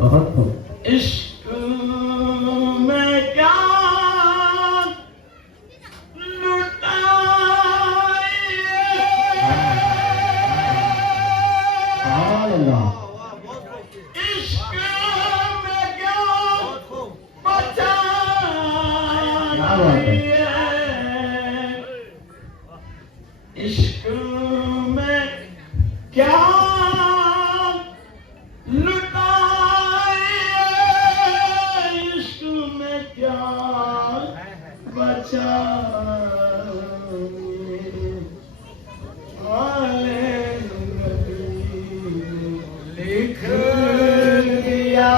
बहुत खूब। इश्क में क्या इश्क में क्या बचा इश्क में क्या लुटाए इश्क में क्या बचा लिख दिया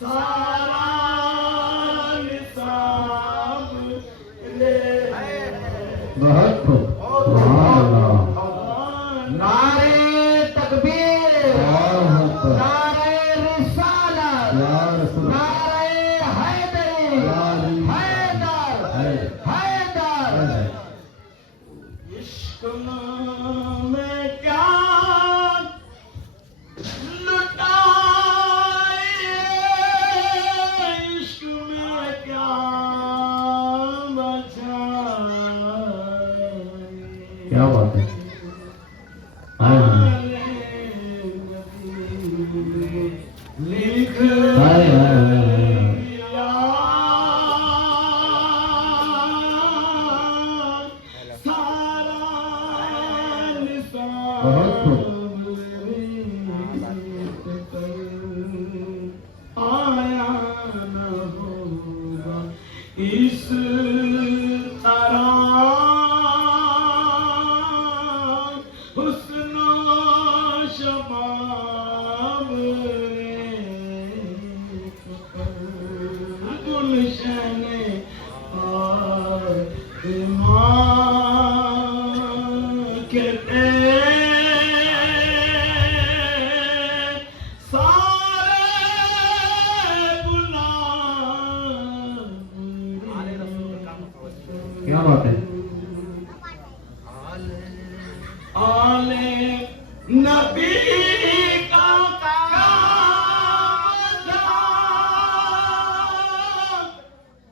सारा निसाब ले बहुत खूब। सुभान अल्लाह। नारे तकबीर, नारे रिसालत, नारे हैदरी, हैदर, हैदर। इश्क में क्या लुटाए इश्क में क्या बचाए क्या बात है। लिख हाय हाय दिया सारा बहुत खूब। आया न होगा इस तरह हुस्न शबाब गुलशन के क्या बात है। आले नबी का काम था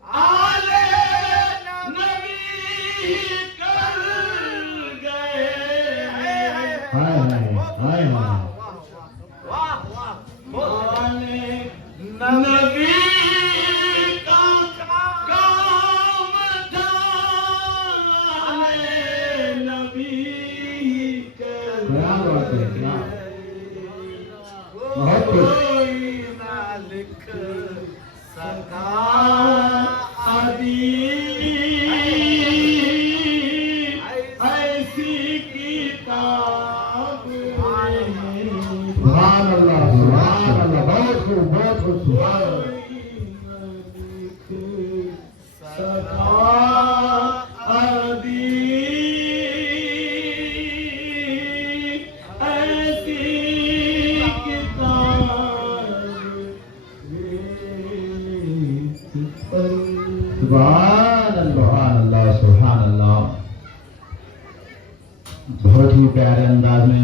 आले नबी कर गए हाय हाय हाय हाय। आले नबी का काम था आले नबी कर क्या बात है। क्या बहुत खूब। कोई ना लिख सका ऐसी किताब सुभान अल्लाह, सुभान अल्लाह। बहुत खूब, बहुत खूब। सुभान अल्लाह। सुभान अल्लाह, सुभान अल्लाह। बहुत ही प्यारे अंदाज में